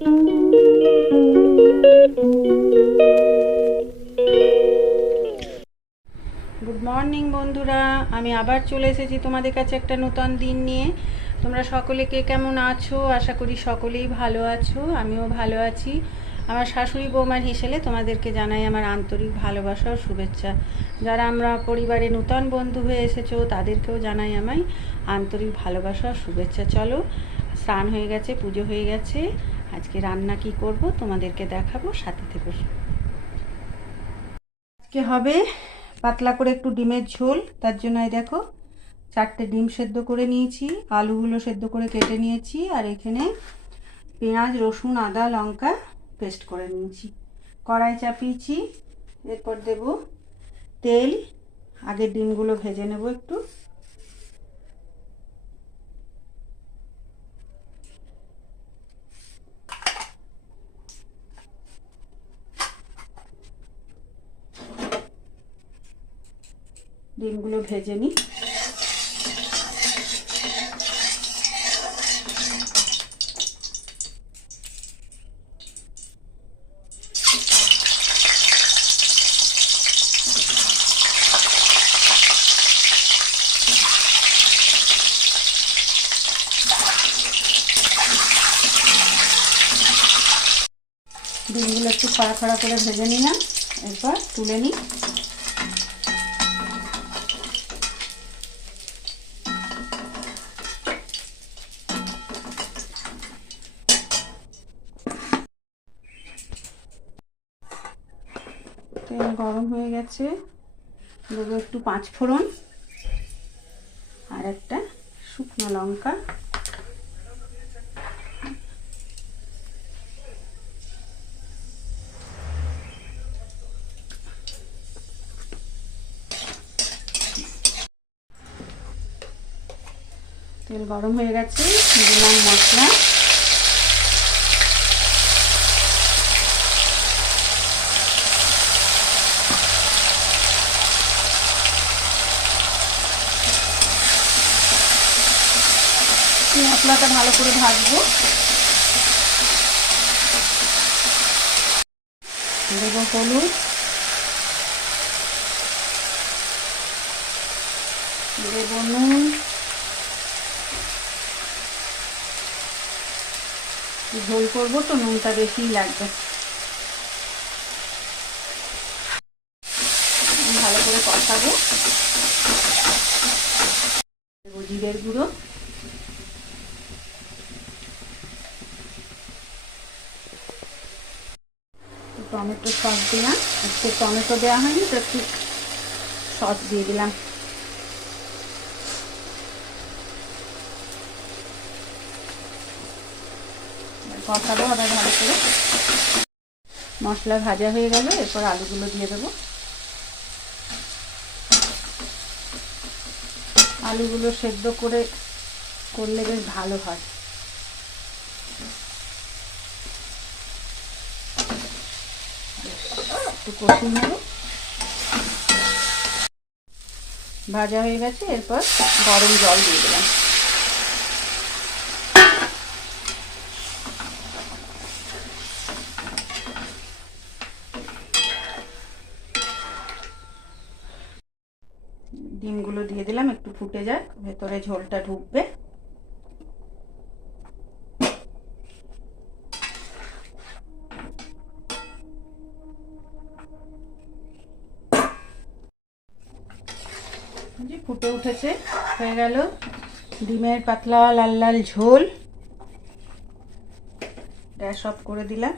Good morning বন্ধুরা, আমি আবার চলে এসেছি তোমাদের কাছে একটা নতুন দিন নিয়ে। তোমরা সকলে কে কেমন আছো? আশা করি সকলেই ভালো আছো, আমিও ভালো আছি। আমার শাশুড়ি বৌমার হিসেবে তোমাদেরকে জানাই আমার আন্তরিক ভালোবাসা ও শুভেচ্ছা। যারা আমরা পরিবারে নতুন বন্ধু হয়ে এসেছো তাদেরকেও জানাই আমায় আন্তরিক ভালোবাসা ও শুভেচ্ছা। চলো, স্নান হয়ে গেছে, পুজো হয়ে গেছে, আজকে রান্না কি করব তোমাদেরকে দেখাবো, সাথে থেকো। আজকে হবে পাতলা করে একটু ডিমের ঝোল। তার জন্য এই দেখো 4টে ডিম সেদ্ধ করে নিয়েছি, আলুগুলো সেদ্ধ করে কেটে নিয়েছি, আর এখানে পেঁয়াজ, রসুন, আদা, লঙ্কা পেস্ট করে নিয়েছি। কড়াই চাপিয়েছি, এরপর দেব তেল। আগে ডিমগুলো ভেজে নেব একটু। ডিমগুলো ভেজে নিই। ডিমগুলো একটু ফাড়া ফাড়া করে ভেজে নিলাম, এরপর তুলে নিই। তেল গরম হয়ে গেছে, দেবো একটু 5 ফোড়ন আর একটা শুকনো লঙ্কা। তেল গরম হয়ে গেছে, দিলাম মশলা। মশলাটা ভালো করে ভাজবো। দেব হলুদ, দেব নুন, ঝোল করবো তো নুনটা বেশিই লাগবে। ভালো করে কষাবো। দেব জিরের গুঁড়ো, টমেটো সস দিলাম। আজকে টমেটো দেওয়া হয়নি তো একটু সস দিয়ে দিলাম। কষাবো আবার ভালো করে। মশলা ভাজা হয়ে গেল, এরপর আলুগুলো দিয়ে দেবো। আলুগুলো সেদ্ধ করে করলে বেশ ভালো হয়। একটু কষিয়ে নেব। ভাজা হয়ে গেছে, এরপর গরম জল দিয়ে দিলাম। ডিমগুলো দিয়ে দিলাম, একটু ফুটে যাক, ভেতরে ঝোলটা ঢুকবে। ফুটে উঠেছে, হয়ে গেল ডিমের পাতলা লাল লাল ঝোল। গ্যাস অফ করে দিলাম।